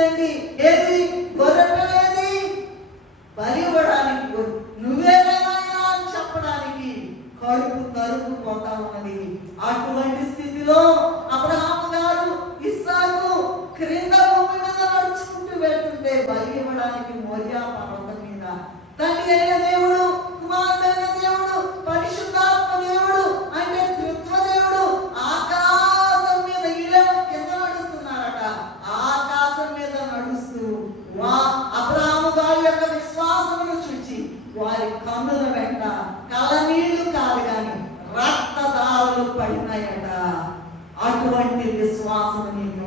వచ్చిందండి. ఏది? గొర్రెపిల్లేది? బలి ఇవ్వడానికి నువ్వేనా అని చెప్పడానికి కడుపు తరుక్కుపోతా ఉన్నది. అటువంటి స్థితిలో అబ్రహాము గారు ఇస్సాకు క్రింద భూమి మీద నడుచుకుంటూ వెళ్తుంటే బలి ఇవ్వడానికి మోరియా పర్వతం మీద తండ్రి అయిన దేవుడు, కుమారుడైన దేవుడు, పరిశుద్ధాత్మ దేవుడు అంటే త్రిత్వ దేవుడు ఆకాశం మీద ఇళ్ళను కింద నడుస్తున్నారట. ఆకాశం మీద నడుస్తూ అబ్రహాము గారి యొక్క విశ్వాసమును చూచి వారి కన్నుల వెంట కళ్ళనీళ్లు కాదు కానీ రక్తధారలు పడినాయట. అటువంటి విశ్వాసము నీకు